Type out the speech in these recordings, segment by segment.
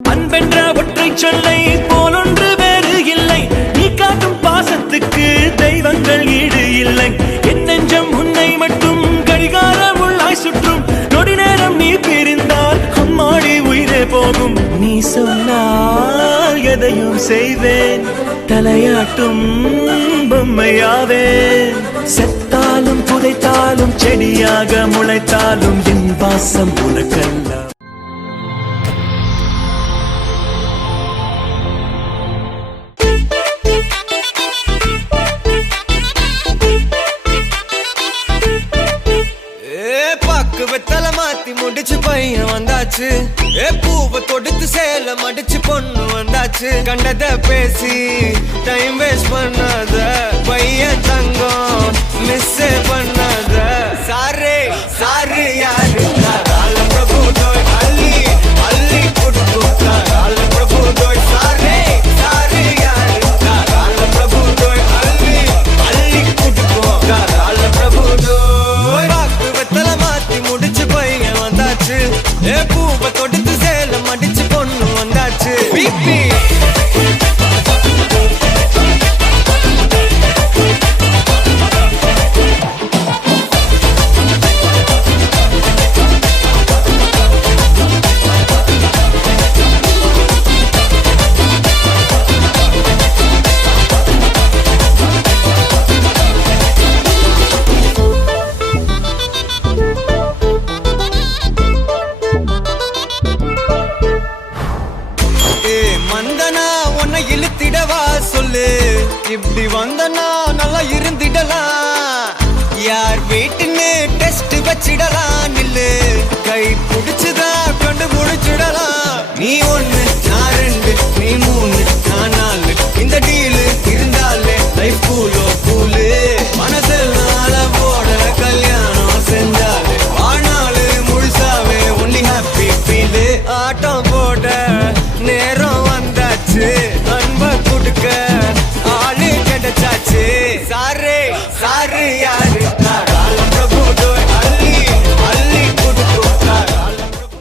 அன்பென்ற ஒற்றை சொல்லை போலொன்று வேறு இல்லை. நீ காட்டும் பாசத்துக்கு தெய்வங்கள் ஈடு இல்லை. என் நெஞ்சம் உன்னை மட்டும் கடிகாரம் உள்ளாய் சுற்றும். நொடி நேரம் நீ பிரிந்தால் அம்மாடி உயிரே போகும். நீ சொன்னால் எதையும் செய்வேன். தலையாட்டும் பொம்மையாவேன். செத்தாலும் புதைத்தாலும் செடியாக முளைத்தாலும் என் வாசம் உனக்கல்ல. வெத்தலை மாத்தி முடிச்சு பையன் வந்தாச்சு. பூவை தொடுத்து சேல மடிச்சு பொண்ணு வந்தாச்சு. கண்டத பேசி டைம் வேஸ்ட் பண்ணாத பையன் தங்கம் மிஸ் பண்ணாத. சாரு சாரு யாரு பிரபு தோய் அள்ளி அள்ளி கொடுத்தா பிரபு தோய். சாரே சாரு யாரு பிரபு தோய் அள்ளி அள்ளி கொடுத்தா பிரபு தோய். வெத்தலை மாத்தி முடிச்சு பையன் வந்தாச்சு. பூவை தொடுத்து சேல மடிச்சு பொண்ணு வந்தாச்சு. பிபி மந்தனா உன்னை இழுத்திடவா சொல்லு. இப்படி வந்தனா நல்லா இருந்திடலாம். யார் வீட்டுன்னு டெஸ்ட் வச்சிடலாம். நில்லு கை பிடிச்சுதா கொண்டு முடிச்சிடலாம். நீ ஒண்ணு நான் ரெண்டு நீ மூணு நான் நாலு. இந்த டீலு இருந்தாலே லைஃப் கூலோ கூலு. மனசெல்லாம் போட கல்யாணம் செஞ்சாலே ஆனாலு முழுசாவே ஒன்லி ஹாப்பி ஃபீலு. ஆட்டம் போட நேரம் வந்தாச்சு. அன்ப கொடுக்க ஆளு கிடைச்சாச்சு. சாரு சாரு யாரு பிரபு தோய் அள்ளி அள்ளி கொடுத்தா பிரபு.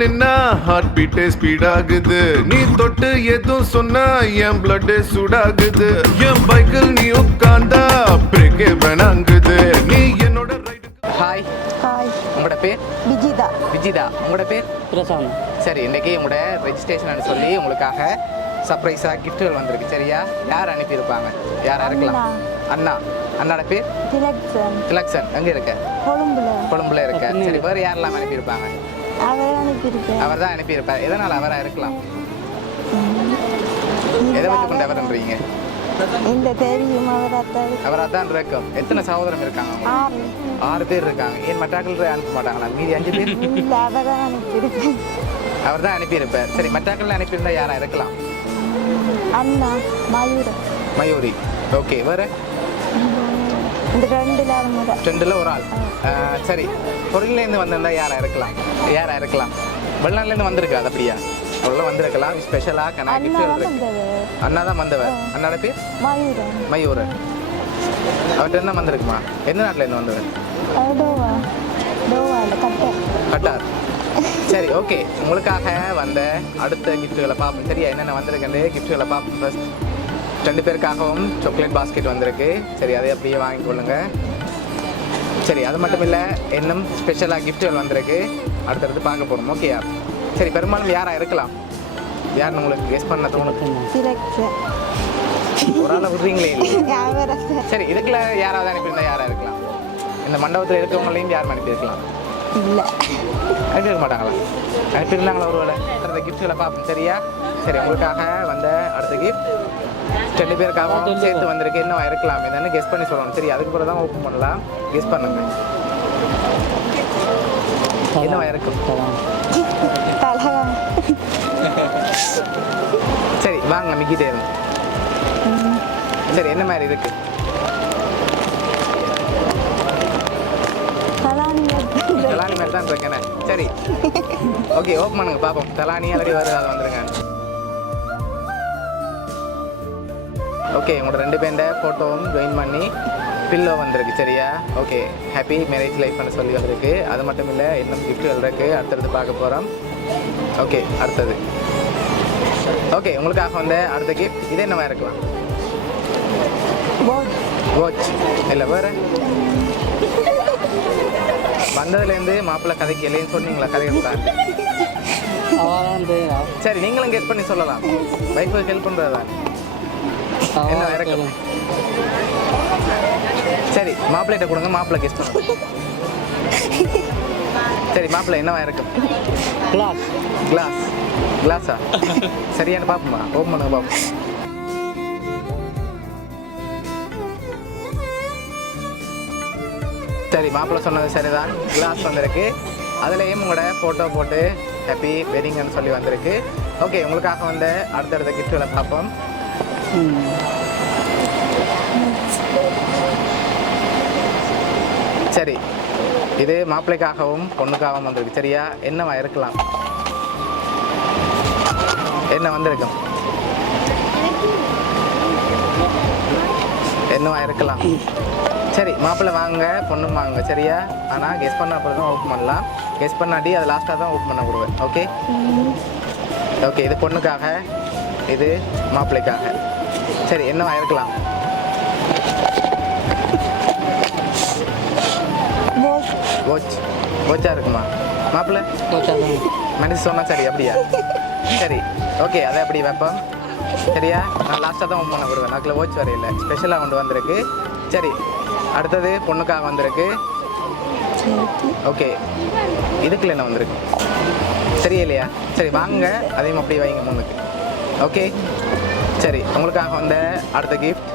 நின்னா ஹார்ட் பீட்டே ஸ்பீட் ஆகுது நீ தொட்டு எதுவும் சொன்னா என் பிளட் சூடாகுது என் பைக்கில் நீ உட்கார்ந்தா பிரேக்கே வேணாங்குது நீ என்னோட ரைடு ஹாய், ஹாய் உங்களோட பேர் விஜிதா விஜிதா. உங்களோட பேர் பிரசாந்த். சரி, இன்றைக்கி உங்களோட ரெஜிஸ்ட்ரேஷன் சொல்லி உங்களுக்காக சர்ப்ரைஸாக கிஃப்ட்டுகள் வந்திருக்கு. சரியா? யார் அனுப்பியிருப்பாங்க? யாராக இருக்கலாம்? அண்ணா. அண்ணாட பேர் திலக்ஷன் திலக்ஷன். எங்கே இருக்க? கொழும்புல கொழும்புல இருக்க. சரி, வேறு யாரெல்லாம் அனுப்பியிருப்பாங்க? அவர் அனுப்பியிருக்கேன். அவர் தான் அனுப்பியிருப்பார். எதனால் அவராக இருக்கலாம்? எதை வச்சு கொண்டு அவர்ன்றீங்க? இந்த தெரியும் அவர் அத்தாரு அவராக தான் இருக்கும். எத்தனை சகோதரம் இருக்காங்க? 6 பேர் இருக்காங்க. ஏன் மற்றாக்கள் அனுப்ப மாட்டாங்களா? மீதி 5 பேர் இல்லை அவர் தான் அனுப்பியிருக்கேன். அவர் தான் அனுப்பியிருப்பார். சரி, மற்றாக்கள் அனுப்பியிருந்தா யாராக இருக்கலாம்? அண்ணா மயூரம் மயூரி. ஓகே, வேறு? இந்த 2 முறை 2ல் ஒரு ஆள். சரி, பொருள்லேருந்து வந்திருந்தா யாராக இருக்கலாம்? யாராக இருக்கலாம்? வெளிநாட்டிலேருந்து வந்திருக்கு. அது அப்படியா? உள்ள வந்திருக்கலாம். ஸ்பெஷலாக அண்ணா கிஃப்ட் தான் இருக்கு. வந்தவர். அண்ணா தான் வந்தவர். அண்ணாட பேர் மயூரம் மயூர். அவர்கிட்ட இருந்தால் வந்திருக்குமா? எந்த நாட்டிலேருந்து வந்தவர்? டோவா டோவா இல்லை கட்டர் கட்டார். சரி, ஓகே. உங்களுக்காக வந்த அடுத்த கிஃப்ட்டுகளை பார்ப்போம். சரியா? என்னென்ன வந்திருக்குன்னு கிஃப்ட்டுகளை பார்ப்போம். ஃபர்ஸ்ட் 2 பேருக்காகவும் சாக்லேட் பாஸ்கெட் வந்திருக்கு. சரி, அதை அப்படியே வாங்கிக்கொள்ளுங்க. சரி, அது மட்டும் இல்லை, இன்னும் ஸ்பெஷலாக கிஃப்ட்டுகள் வந்திருக்கு. அடுத்தடுத்து பார்க்க போகிறோம். ஓகேயா? சரி, பெரும்பாலும் யாராக இருக்கலாம்? யாருன்னு உங்களுக்கு கெஸ் பண்ண தோணுது? திலக்ஷன் ஒரு ஆளை விடுறீங்களே இல்லை? அவரை சரி, இதுக்குள்ள யாராவது அனுப்பியிருந்தா யாராக இருக்கலாம்? இந்த மண்டபத்தில் இருக்கவங்களையும் யாரும் அனுப்பியிருக்கலாம்? இல்லை அனுப்பியிருக்க மாட்டாங்களா? அனுப்பியிருந்தாங்களா ஒரு வேலை? அடுத்த கிஃப்ட்டுகளை பார்ப்போம். சரியா? சரி, உங்களுக்காக வந்த அடுத்த கிஃப்ட் 2 பேருக்காகவும் சேர்த்து வந்திருக்கு. இன்னும் இருக்கலாம். என்னன்னு கெஸ் பண்ணி சொல்லணும். சரி, அதுக்கு பிறகு தான் ஓப்பன் பண்ணலாம். கெஸ் பண்ணுங்க. என்னவா இருக்கும்? தலவா சரி, வாங்க மிக்கி தேவை. சரி, என்ன மாதிரி இருக்கு? தலானி மாதிரி தான் இருக்கேனே. சரி, ஓகே, ஓப்பன் பண்ணுங்க பார்ப்போம். தலானி அல்லடி வருது, அதை வந்துருங்க. ஓகே, உங்களோட 2 பேருண்ட ஃபோட்டோவும் ஜாயின் பண்ணி பில்லோ வந்திருக்கு. சரியா? ஓகே, ஹாப்பி மேரேஜ் லைஃப்னு சொல்லி வந்திருக்கு. அது மட்டும் இல்லை, இன்னும் கிஃப்ட்டுகள் இருக்குது. அடுத்தடுத்து பார்க்க போகிறோம். ஓகே, அடுத்தது. ஓகே, உங்களுக்காக வந்த அடுத்த கிஃப்ட் இது என்னவா இருக்கலாம்? வாட்ச் இல்லை, வேறு? வந்ததுலேருந்து மாப்பிள்ளை கதைக்கு இல்லைன்னு சொன்னீங்களா? கதை எடுத்தாரு. சரி, நீங்களும் கெஸ் பண்ணி சொல்லலாம். வைஃபுக்கு ஹெல்ப் பண்ணுறதா? என்ன இறக்கும்? சரி, மாப்பிள்ளைகிட்ட கொடுங்க. மாப்பிள்ளை கெஸ் பண்ணுங்க. சரி, மாப்பிள்ளை என்னவா இருக்கும்? கிளாஸ். கிளாஸா? சரியான பார்ப்போமா? ஓப்பன் பண்ணுங்க பார்ப்போம். சரி, மாப்பிள்ளை சொன்னது சரிதான். கிளாஸ் வந்திருக்கு. அதுலேயும் உங்களோட ஃபோட்டோ போட்டு ஹாப்பி வெட்டிங்னு சொல்லி வந்திருக்கு. ஓகே, உங்களுக்காக வந்து அடுத்தடுத்த கிஃப்ட்டுகளை பார்ப்போம். சரி, இது மாப்பிள்ளைக்காகவும் பொண்ணுக்காகவும் வந்திருக்கு. சரியா? என்னவா இருக்கலாம்? என்ன வந்திருக்கும்? என்னவா இருக்கலாம்? சரி, மாப்பிள்ளை வாங்க, பொண்ணும் வாங்க. சரியா? ஆனால் கெஸ் பண்ண அப்புறம் தான் ஓப்பன் பண்ணலாம். கெஸ் பண்ணாட்டி அது லாஸ்ட்டாக தான் ஓப்பன் பண்ண கொடுவேன். ஓகே ஓகே, இது பொண்ணுக்காக, இது மாப்பிள்ளைக்காக. சரி, என்னவா இருக்கலாம்? வாட்ச். வாட்சா இருக்குமா? மாப்பிள்ளை மனசு சொன்னால் சரி, அப்படியா? சரி, ஓகே, அதை அப்படி வைப்போம். சரியா? நான் லாஸ்ட்டாக தான் ஓப்பன் பண்ண கொடுவேன். அதில் வாட்ச் வர இல்லை, ஸ்பெஷலாக கொண்டு வந்திருக்கு. சரி, அடுத்தது பொண்ணுக்காக வந்திருக்கு. ஓகே, இதுக்குள்ள என்ன வந்திருக்கு? தெரியலையா? சரி, வாங்க, அதையும் அப்படி வைங்க முன்னுக்கு. ஓகே, சரி, உங்களுக்காக வந்த அடுத்த கிஃப்ட்.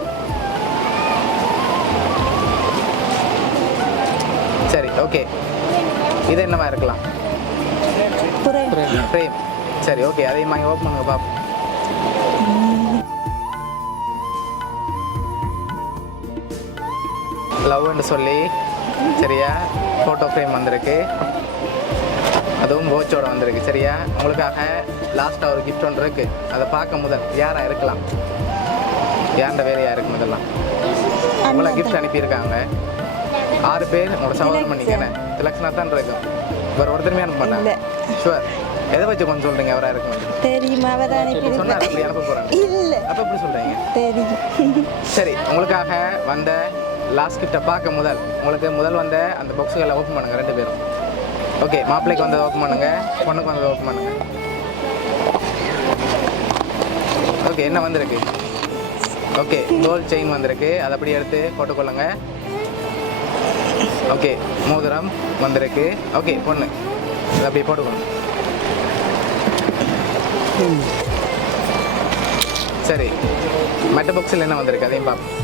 சரி, ஓகே, இது என்னவா இருக்கலாம்? ஃப்ரேம். சரி, ஓகே, அதையும் வாங்கி ஓப்பன் பண்ணுங்க பார்ப்போம். லவ்னு சொல்லி சரியா ஃபோட்டோ ஃப்ரேம் வந்திருக்கு. அதுவும் வாட்சோட வந்திருக்கு. சரியா? உங்களுக்காக லாஸ்ட்டாக ஒரு கிஃப்ட் ஒன்று இருக்குது. அதை பார்க்க முதல் யாராக இருக்கலாம்? யார்கிட்ட வேலையாக இருக்கும்? இதெல்லாம் உங்களை கிஃப்ட் அனுப்பியிருக்காங்க. 6 பேர் உங்களோட சகோதரம் பண்ணிக்கண்ணே. திலக்ஷனா தான் இருக்கும். வேறு ஒருத்தருமே அனுப்ப மாட்டாங்க. ஷுவர். எதை வச்சு கொஞ்சம் சொல்கிறீங்க அவராக இருக்கும் தெரியுமா அவர் சொன்னார் அனுப்பி அப்படி அனுப்ப போகிறாங்க இல்லை அப்போ எப்படி சொல்கிறீங்க தெரியும் சரி உங்களுக்காக வந்த லாஸ்ட் கிஃப்ட்டை பார்க்க உங்களுக்கு முதல் வந்த அந்த பாக்ஸுகளை ஓப்பன் பண்ணுங்கள் 2 பேரும் ஓகே மாப்பிள்ளைக்கு வந்ததை ஓப்பன் பண்ணுங்கள் பொண்ணுக்கு வந்ததை ஓப்பன் பண்ணுங்கள் ஓகே என்ன வந்திருக்கு ஓகே கோல்ட் செயின் வந்திருக்கு அதை அப்படியே எடுத்து போட்டுக்கொள்ளுங்க ஓகே மோதிரம் வந்திருக்கு ஓகே பொண்ணு அதை அப்படியே போட்டுக்கணும் சரி மற்ற பாக்ஸில் என்ன வந்திருக்கு அதையும் பார்ப்போம்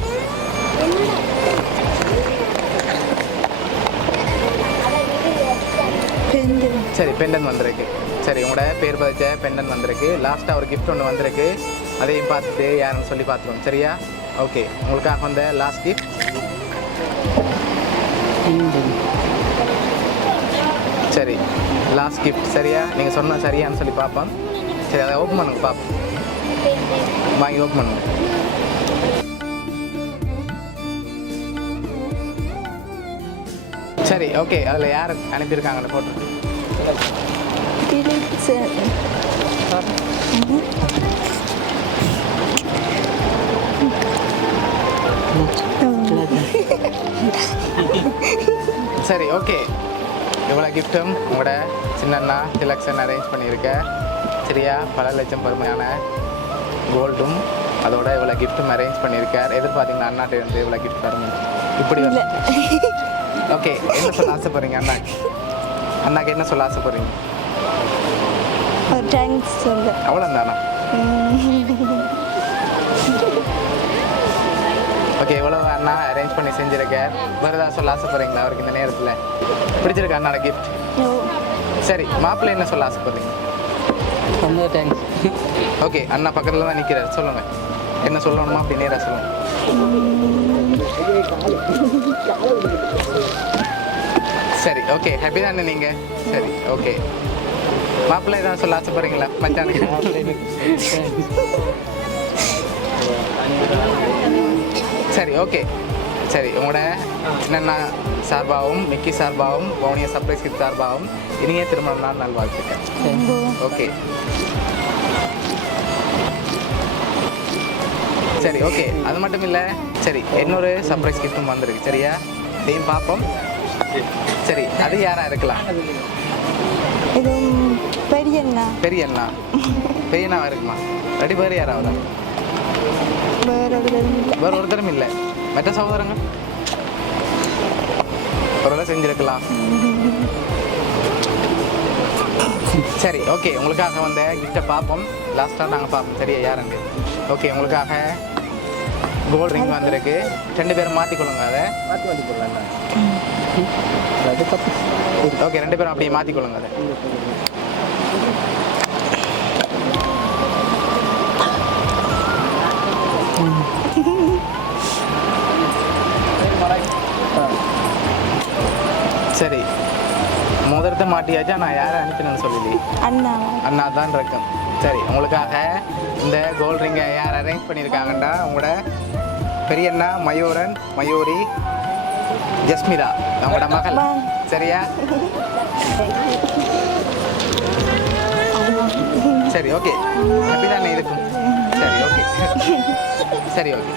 சரி பெண்டன் வந்திருக்கு சரி உங்களோட பேர் பதிச்ச பெண்டன் வந்திருக்கு லாஸ்ட்டாக ஒரு கிஃப்ட் ஒன்று வந்திருக்கு அதையும் பார்த்துட்டு யாருன்னு சொல்லி பார்த்துருவோம் சரியா ஓகே உங்களுக்காக வந்த லாஸ்ட் கிஃப்ட் சரி லாஸ்ட் கிஃப்ட் சரியா நீங்கள் சொன்னால் சரியான்னு சொல்லி பார்ப்போம் சரி அதை ஓப்பன் பண்ணுங்க பார்ப்போம் வாங்கி ஓப்பன் பண்ணுங்க சரி ஓகே அதில் யார் அனுப்பியிருக்காங்க அந்த ஃபோட்டோ சரி ஓகே இவ்வளோ கிஃப்ட்டும் உங்களோட சின்னண்ணா திலக்ஷன் அரேஞ்ச் பண்ணியிருக்க சரியா பல லட்சம் பெருமையான கோல்டும் அதோட இவ்வளோ கிஃப்ட்டும் அரேஞ்ச் பண்ணியிருக்கார் எதிர்பார்த்தீங்களா அண்ணாட்ட இருந்து இவ்வளோ கிஃப்ட் தரணும் இப்படி ஓகே என்ன சொல்ல ஆசைப்படுறீங்க அண்ணாக்கு என்ன சொல்ல ஆசைப்படுறீங்க தேங்க்ஸ் சொல்ல அவ்வளோதானா ஓகே இவ்வளோ அண்ணா அரேஞ்ச் பண்ணி செஞ்சுருக்கேன் வேறு ஏதாவது சொல்ல ஆசைப்படுறீங்களா அவருக்கு இந்த நேரத்தில் பிடிச்சிருக்கா அண்ணாட கிஃப்ட் சரி மாப்பிள்ளை என்ன சொல்ல ஆசைப்படுறீங்க ரொம்ப தேங்க்ஸ் ஓகே அண்ணா பக்கத்தில் தான் நிற்கிறார் சொல்லுங்கள் என்ன சொல்லணுமா அப்படி நேராக சொல்லுங்கள் சரி ஓகே ஹாப்பி தானே நீங்கள் சரி ஓகே மாப்பிள்ளை ஏதாவது சொல்ல ஆசைப்படுறீங்களா மச்சானுக்கு சரி ஓகே சரி உங்களோட என்னென்ன சார்பாகவும் மிக்கி சார்பாகவும் பவுனியா சர்ப்ரைஸ் கிஃப்ட் சார்பாகவும் இனிய திருமணம் நாள் நல்வாழ்த்துக்கள் ஓகே சரி ஓகே அது மட்டும் இல்லை சரி இன்னொரு சர்ப்ரைஸ் கிஃப்ட்டும் வந்திருக்கு சரியா இதையும் பார்ப்போம் சரி அது யாராக இருக்கலாம் இது பெரியண்ணா பெரியண்ணா பெரியண்ணாவா இருக்குமா ரெடி பேர் யாராவதா வேற ஒருத்தரும் இல்லை மற்ற சகோதரங்க ஒரு செஞ்சிருக்கலாம் சரி ஓகே உங்களுக்காக வந்த கிஃப்டை பார்ப்போம் லாஸ்ட்டாக நாங்கள் பார்ப்போம் சரியா யாருங்க ஓகே உங்களுக்காக கோல்ட் ரிங் வந்திருக்கு 2 பேரும் மாற்றிக்கொள்ளுங்க அதை ஓகே 2 பேரும் அப்படியே மாற்றிக்கொள்ளுங்க அதை சரி முதல்ல மாட்டியாச்சா நான் யாரை அனுப்பினேன்னு சொல்லி அண்ணா தான் இருக்கேன் சரி உங்களுக்காக இந்த கோல்ட் ரிங்கை யார் அரேஞ்ச் பண்ணியிருக்காங்கண்டா உங்களோட பெரியண்ணா மயூரி ஜஸ்மிதா அவங்களோட மகள் சரியா சரி ஓகே ஹாப்பி தானே இருக்கும் சரி ஓகே சரி ஓகே